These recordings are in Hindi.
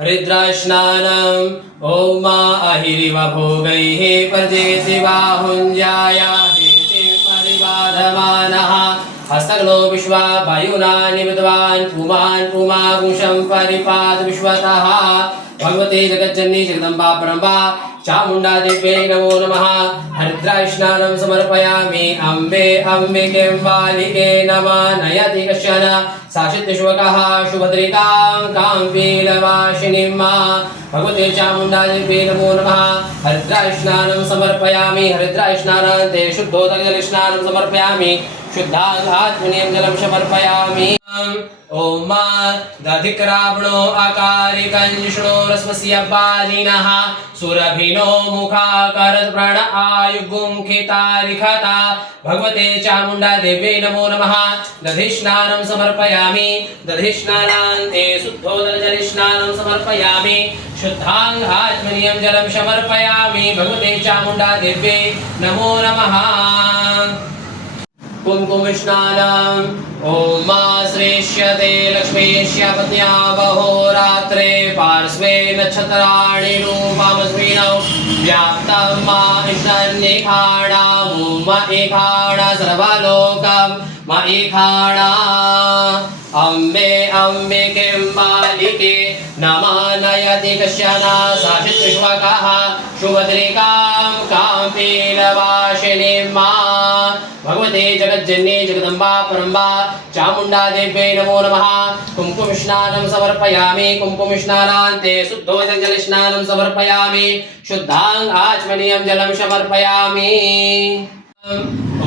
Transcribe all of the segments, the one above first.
हरिद्रास्नानम् ॐ मा अहिरिव भोगैः प्रजेति बाहुञ्जाया हस्तग्लो विश्वा वायुना निमितवान् पुमान् पुमागुशं परिपाद विश्वतः भगवते जगज्जननी जगदम्बा परम्बा चामुण्डा देव्यै नमो नमः। हरिद्रास्नानं समर्पयामि। अम्बे अम्बिकें बालिके नमः। नयति कश्चन साक्षित्युष्वकः शुभद्रिकां कां पीलवासिनीं मा। भगवते चामुण्डा देव्यै नमो नमः। हरिद्रास्नानं समर्पयामि। हरिद्रास्नानान्ते शुद्धोदकजलस्नानं समर्पयामि। शुद्धाघात्मनीयं जलं समर्पयामि ॐ मा दधिक्रावणो अकारिकञ्जुषणो रश्मस्य बालिनः सुरभिनो मुखाकरत् प्रण आयुगुं खितारिखता। भगवते चामुण्डा देव्यै नमो नमः। दधिस्नानं समर्पयामि। दधिस्नानान्ते शुद्धोदरजलस्नानं समर्पयामि। शुद्धाङ्गात्मनीयं जलं समर्पयामि भगवते चामुण्डा देव्यै नमो नमः। कुङ्कुमस्नानम् ॐ मा श्रेष्यते लक्ष्मीश्य पत्न्या बहोरात्रे पार्श्वे नक्षत्राणि रूपमस्मिनौ। व्याप्तं मा ईशान्येखाणां मा एखाणा सर्वलोकं मा एखाणा अम्बे नमः नयति कश्चन साक्षित्विष्वकः शुभद्रिकां मा। भगवते जगज्जन्ये जगदम्बा परम्बा। चामुण्डा देव्यै नमो नमः। कुङ्कुमस्नानं समर्पयामि। कुङ्कुमस्नानान्ते शुद्धोदकजलस्नानं समर्पयामि। शुद्धाङ्गाचमनीयं जलं समर्पयामि।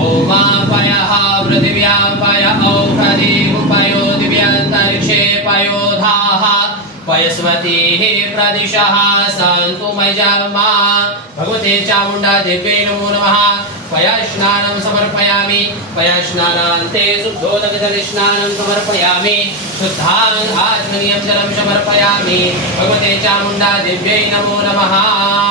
ओमापयः पृथिव्यां पय, औषधि उपयो दिव्यन्तरिक्षे पयस्वतीः प्रदिशः, सन्तु मजमा भगवते चामुण्डा देव्यै नमो नमः। पयस्नानं समर्पयामि। पयस्नानान्ते शुद्धोदकजलस्नानं समर्पयामि। शुद्धान् आत्मनीयं जलं समर्पयामि। भगवते चामुण्डा देव्यै नमो नमः।